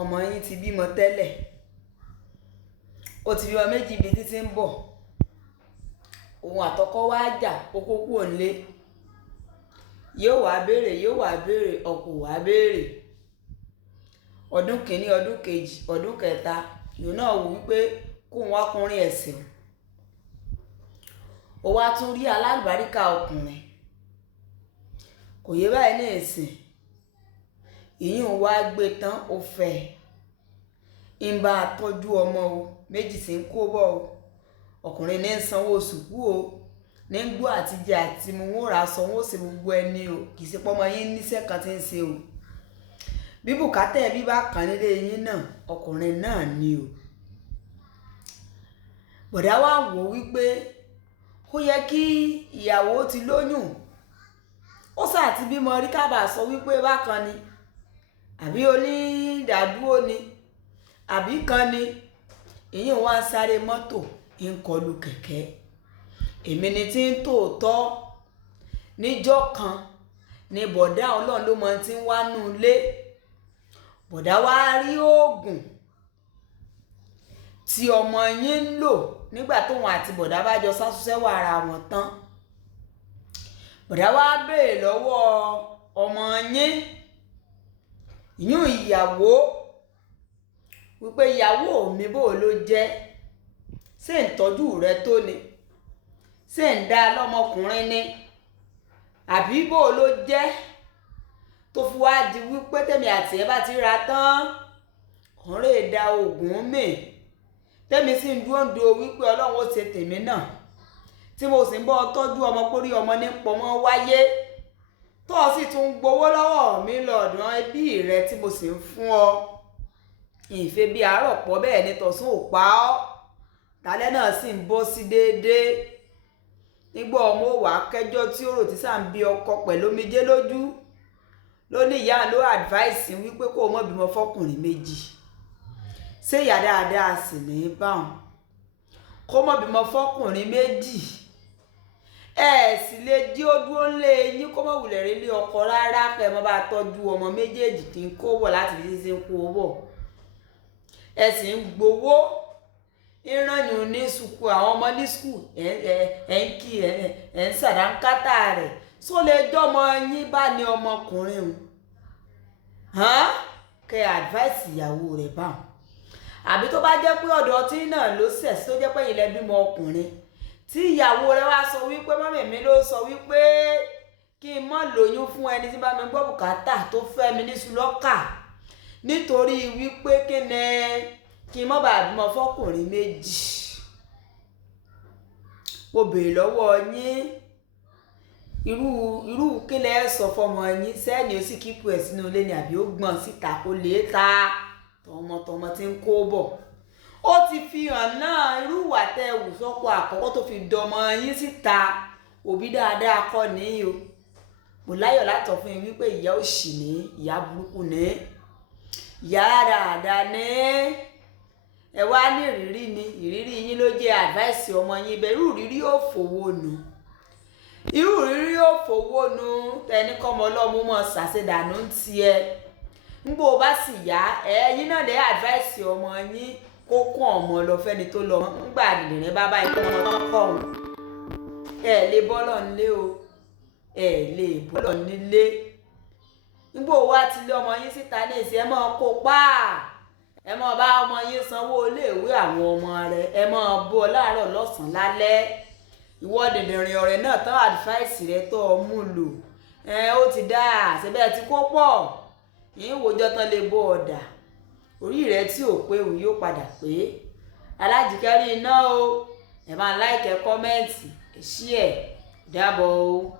ọmọ yín ti bímọ tẹ́lẹ̀, ó ti bímọ méjì ibi títí ń bọ̀, òun àtọkọ wá jà kókó kúrò nílé, yóò wá béèrè ọkọ wá béèrè, ọdún kìíní ọdún kejì ọdún kẹta ìyún náà wò wípé kóun wá kùnrin ẹ̀sìn, ó wá tún rí alálùbáríkà ọkùnrin, kò yé báyìí ní ìsìn, ìyún wá gbé tán ó fẹ́ ń bá a tọ́jú ọmọ o, méjì sí ń kó bọ̀ o, ọkùnrin ní ń sanwó sùkú o, ní ń gbọ́ àtijẹ àti mu wọn rà sọ wọn ó ṣe gbogbo ẹni o, kì í ṣe pọ́mọ yín níṣẹ́ kan tí ń ṣe o, bí bùkátà ẹbí bá kàn nílé yín náà ọkùnrin náà ni o. Bọ̀dá wá wò wípé ó yẹ kí ìyàwó ti lóyún, ó sáà ti bímọ rí kábà sọ wípé bákan ni, àbí onídàádúró ni, àbí kan ni, ìyẹn wá ń sáré mọ́tò ń kọlu kẹ̀kẹ́, èmi ni tí ń tòótọ́ níjọ́ kan ni bọ̀dá ọlọ́run ló mọ tí ń wá nú ilé, bọ̀dá wá rí oògùn tí ọmọ yín ń lò nígbà tóun àti bọ̀dá bá jọ sásúsẹ́wà ara wọn tán, bọ̀dá wá béèrè lọ́wọ́ ọmọ yín ìyún ìyàwó wípé ìyàwó mi bó ló jẹ́, ṣé ń tọ́jú rẹ tó ni, ṣé ń dá lọ́mọkùnrin ni, àbí bó ló jẹ́ tó fi wá di wípé tèmi àti ẹ bá ti ra tán ọ̀rẹ́ da oògùn mi, tèmi sì ń dúró ń do wípé ọlọ́run ó ṣe tèmi náà, tí mo sì ń bọ́ tọ́jú ọmọ pórí ọmọ ní pọmọ wáyé, tó o sì tún gbowó lọ́wọ́ mi lọ́dún ẹbí rẹ tí mo sì ń fún ọ, ìfẹ́ bí àárọ̀ pọ̀ bẹ́ẹ̀ ni tọ̀sún ò pa ọ́, tálẹ́ náà sì ń bọ́ sí déédéé, nígbà ọmọ wà kẹjọ́ tí ó rò tí sáà ń bí ọkọ pẹ̀lú omijé lójú, ló ní ìyá ló advice wípé kó o mọ̀ bímọ fọkùnrin méjì, ṣé ìyá dáadáa sì ní báwọn, kó mọ̀ bímọ fọkùnrin méjì, ẹ sì lè dí ó dúró ńlé yín kó mọ̀ wùlẹ̀ rí lé ọkọ rárá, kẹ́ ẹ mọ́ bá tọ́jú ọmọ méjèèjì tí ń kó bọ̀ láti fi ṣe ń kó bọ̀, ẹ sì ń gbowó ìrànyùn ní sùkú àwọn ọmọ ní sùkú, ẹ ń kí ẹ ń sàdánkátà rẹ̀, só lè dọ́mọ yín bá ní ọmọkùnrin o, kẹ́ advice ìyàwó rẹ̀ báwọn, àbí tó bá jẹ́ pé ọ̀dọ̀ tí náà ló sẹ̀ sí tó jẹ́ pé ilẹ̀ bímọ ọkùnrin tí ìyàwó rẹ̀ wá sọ wípé mọ́mì mi ló sọ wípé kí n má lóyún fún ẹni tí bá mi gbọ́ bùkátà tó fẹ́ mi ní sùlọ́kà, nítorí wípé kí n má bàa bímọ fọkùnrin méjì, mo béèrè lọ́wọ́ yín irú kílẹ̀ sọ fọmọ yín, sẹ́ni ó sì kíkú ẹ̀ sínú ilé ni àbí ó gbọ̀n síta kó lè ta tọmọtọmọ tí ń kó bọ̀, ó ti fi hàn náà irú ìwà tẹ́ wù sọ́kọ àkọ́kọ́ tó fi dọmọ yín síta, òbí dáadáa kọ́ nìyí o, mo láyọ̀ látọ̀ fún yín wípé ìyá òṣì ní ìyá burúkú ní ìyá dáadáa ní, ẹ wá ní ìrírí yín ló jẹ́ advice ọmọ yín bẹ́ẹ̀, irú ìrírí yóò fowó nu tẹni kọ́mọ ọlọ́mú mọ̀ ṣàṣedànù ń tiẹ̀, ńgbò bá sì yá ẹ̀yin náà lè advice ọmọ yín kó kún ọmọ lọ fẹ́ni tó lọ ńgbà dìdìrín bàbá ikú ọmọ tó kọ̀ ọ̀hún, ẹ lè bọ́lọ̀ nílé o, ẹ lè bọ́lọ̀ nílé, ńgbò wá ti lé ọmọ yín síta ní ìsìn ẹ máa kó pa, ẹ máa bá ọmọ yín sanwó iléèwé àwọn ọmọ rẹ, ẹ máa bọ́ láàárọ̀ lọ́sàn-án lálẹ́, ìwọ dìndìnrín ọ̀rẹ́ náà tán advice rẹ tó mú lò, ó ti dá àṣẹbẹ́ ti kó pọ̀, yín wòjọ́ tán lè bọ́ ọ̀dà, orí rẹ tí ò pé òun yóò padà pé, alájìkárí iná o, ẹ máa like ẹ kọ́mẹ́ǹtì ẹ share, dábọ̀ o.